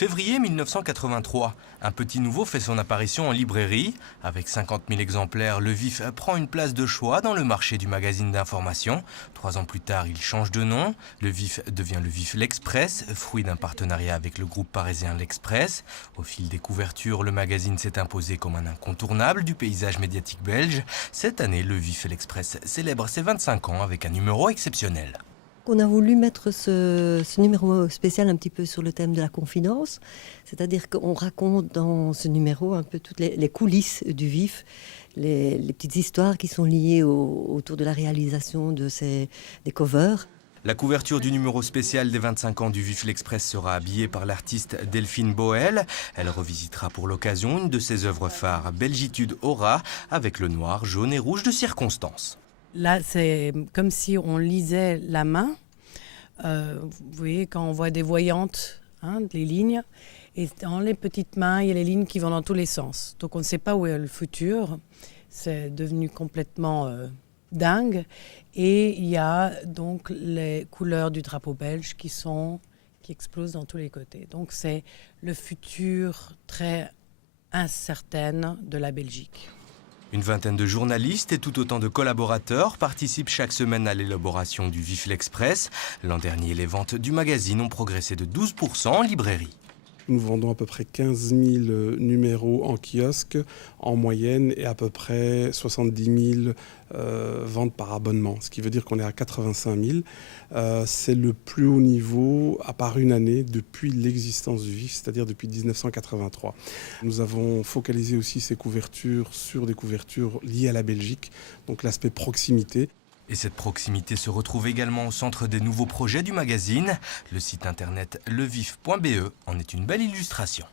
Février 1983, un petit nouveau fait son apparition en librairie. Avec 50 000 exemplaires, Le Vif prend une place de choix dans le marché du magazine d'information. 3 ans plus tard, il change de nom. Le Vif devient Le Vif L'Express, fruit d'un partenariat avec le groupe parisien L'Express. Au fil des couvertures, le magazine s'est imposé comme un incontournable du paysage médiatique belge. Cette année, Le Vif L'Express célèbre ses 25 ans avec un numéro exceptionnel. On a voulu mettre ce numéro spécial un petit peu sur le thème de la confidence, c'est-à-dire qu'on raconte dans ce numéro un peu toutes les coulisses du Vif, les petites histoires qui sont liées autour de la réalisation des covers. La couverture du numéro spécial des 25 ans du Vif L'Express sera habillée par l'artiste Delphine Boel. Elle revisitera pour l'occasion une de ses œuvres phares, Belgitude Aura, avec le noir, jaune et rouge de circonstance. Là, c'est comme si on lisait la main. Vous voyez, quand on voit des voyantes, les lignes, et dans les petites mains, il y a les lignes qui vont dans tous les sens. Donc on ne sait pas où est le futur. C'est devenu complètement dingue. Et il y a donc les couleurs du drapeau belge qui explosent dans tous les côtés. Donc c'est le futur très incertain de la Belgique. Une vingtaine de journalistes et tout autant de collaborateurs participent chaque semaine à l'élaboration du Vif L'Express. L'an dernier, les ventes du magazine ont progressé de 12% en librairie. Nous vendons à peu près 15 000 numéros en kiosque en moyenne et à peu près 70 000 ventes par abonnement, ce qui veut dire qu'on est à 85 000. C'est le plus haut niveau, à part une année, depuis l'existence du Vif, c'est-à-dire depuis 1983. Nous avons focalisé aussi ces couvertures sur des couvertures liées à la Belgique, donc l'aspect proximité. Et cette proximité se retrouve également au centre des nouveaux projets du magazine. Le site internet levif.be en est une belle illustration.